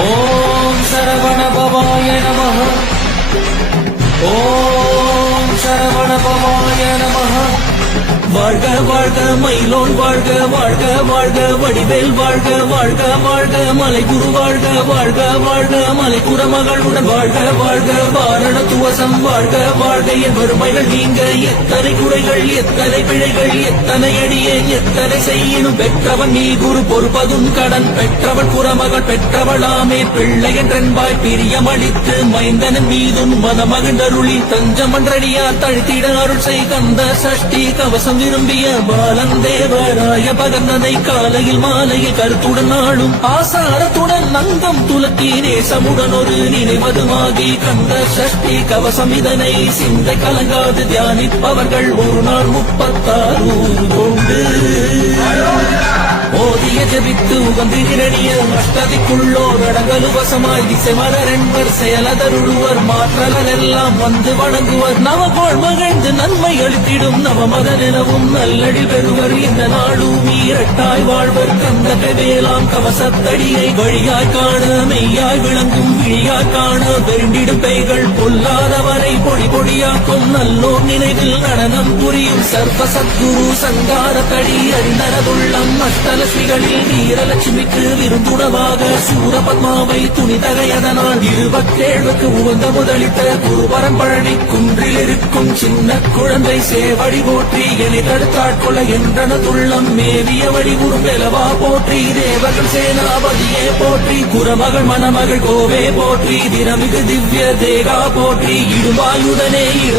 ஓம் சரவண பவாய நமः ஓம் சரவண பவாய நமः வாழ்க வாழ்க மயிலோன் வாழ்க வாழ்க வாழ்க வடிவேல் வாழ்க வாழ்க வாழ்க மலைகுரு வாழ்க வாழ்க வாழ்க மலைக்குற குடமகளுடன் வாழ்க வாழ்க வாரண துவசம் வாழ்க வாழ்க. என் வறுமைகள் நீங்க எத்தனை குறைகள் எத்தனை பிழைகள் எத்தனை அடியே எத்தனை செய்யினும் பெற்றவன் நீ குரு பொறுப்பதும் கடன். பெற்றவள் குறமகள் பெற்றவளாமே பிள்ளை என்றென்பாய் பிரியமளித்து மைந்தனன் மீதும் மனமகிழ்ந்தருளி தஞ்சமன்றடியா தழுத்திட அருள் செய் கந்த சஷ்டி கவசம் விரும்பிய பாலன் தேவராய பகந்தனை காலையில் மாலையில் கருத்துடன் நாளும் ஆசாரத்துடன் நந்தம் துலக்கி நேசமுடன் ஒரு நினைவதுமாகி கந்த சஷ்டி கவசம் இதனை சிந்தை கலங்காது தியானிப்பவர்கள் ஒரு நாள் முப்பத்தாறு கொண்டு ஓதிய ஜபித்து உகந்து அஷ்டதிக்குள்ளோர் அடங்கலு வசமாய் திசை மலர் என்பர் வந்து வணங்குவர். நவகோள் மகிழ்ந்து நன்மை அளித்திடும். நவமத நிலவும் நல்லடி பெறுவர். இந்த நாளும் ஈரட்டாய் வாழ்வர். கந்த வேளாம் கவசத்தடியை வழியாய் காண மெய்யாய் விளங்கும் விழியாய் காண பெய்கள் பொல்லாதவரை பொடி பொடியாக்கும் நல்லோர் நினைவில் நடனம் புரியும் சர்வ சத்குரு சங்கார கடி அறிந்தரதுள்ளம் அஷ்டலட்சுமிகளில் வீரலட்சுமிக்கு விருந்துணவாக சூரபத்மாவை துணிதகையதனால் இருபத்தேழுக்கு உகந்த முதலித்த குருவரம் பழனி குன்றில் இருக்கும் சின்ன குழந்தை சேவடி போற்றி என்னை தடுத்தாட்கொள்ள என்றனதுள்ளம் மேவிய வடி வெலவா போற்றி தேவர்கள் சேனாபதியே போற்றி குரமகள் மணமகள் கோவே போற்றி தினமிகு திவ்ய தேகா போற்றி இடுமாயுடனே இரு